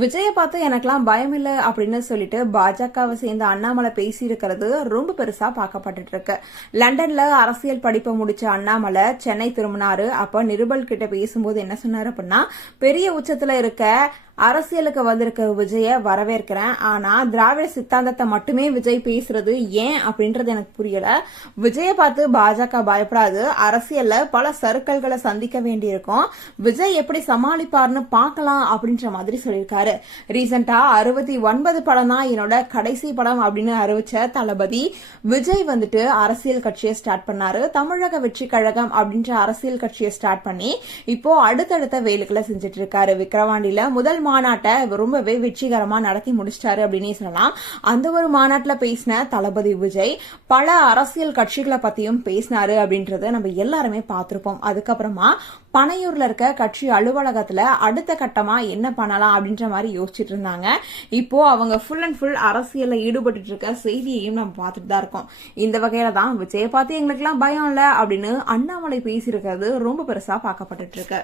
விஜய பார்த்து எனக்கெல்லாம் பயம் இல்லை அப்படின்னு சொல்லிட்டு பாஜகவை சேர்ந்த அண்ணாமலை பேசியிருக்கிறது ரொம்ப பெருசா பார்க்கப்பட்டுட்டு இருக்கு. லண்டன்ல அரசியல் படிப்பை முடிச்ச அண்ணாமலை சென்னை திரும்பினாரு. அப்ப நிருபல் கிட்ட பேசும்போது என்ன சொன்னார் அப்படின்னா பெரிய உச்சத்துல இருக்க அரசியலுக்கு வந்திருக்க விஜய வரவேற்கிறேன். ஆனா திராவிட சித்தாந்தத்தை மட்டுமே விஜய் பேசுறது ஏன் அப்படின்றது எனக்கு புரியல. விஜய பார்த்து பாஜக பயப்படாது. அரசியல்ல பல சறுக்கல்களை சந்திக்க வேண்டியிருக்கும். விஜய் எப்படி சமாளிப்பார்னு பார்க்கலாம் அப்படின்ற மாதிரி சொல்லியிருக்காரு. ரீசெண்டா அறுபத்தி ஒன்பது படம் தான் என்னோட கடைசி படம் அப்படின்னு அறிவிச்ச தளபதி. விஜய் வந்துட்டு அரசியல் கட்சியை ஸ்டார்ட் பண்ணாரு. தமிழக வெற்றி கழகம் அப்படின்ற அரசியல் கட்சியை ஸ்டார்ட் பண்ணி இப்போ அடுத்தடுத்த வேலைகளை செஞ்சுட்டு இருக்காரு. விக்கிரவாண்டியில முதல் மாநாட்டை ரொம்பவே வெற்றிகரமா நடத்தி முடிச்சிட்டாரு அப்படின்னே சொல்லலாம். அந்த ஒரு மாநாட்டில் பேசின தளபதி விஜய் பல அரசியல் கட்சிகளை பத்தியும் பேசினாரு அப்படின்றத நம்ம எல்லாருமே பார்த்திருப்போம். அதுக்கப்புறமா பனையூர்ல இருக்க கட்சி அலுவலகத்துல அடுத்த கட்டமா என்ன பண்ணலாம் அப்படின்ற மாதிரி யோசிச்சுட்டு இருந்தாங்க. இப்போ அவங்க ஃபுல் அண்ட் ஃபுல் அரசியலில் ஈடுபட்டு இருக்க செய்தியையும் நம்ம பார்த்துட்டு தான் இருக்கோம். இந்த வகையில தான் விஜய பார்த்து எங்களுக்கெல்லாம் பயம் இல்ல அப்படின்னு அண்ணாமலை பேசியிருக்கிறது ரொம்ப பெருசா பார்க்கப்பட்டு இருக்கு.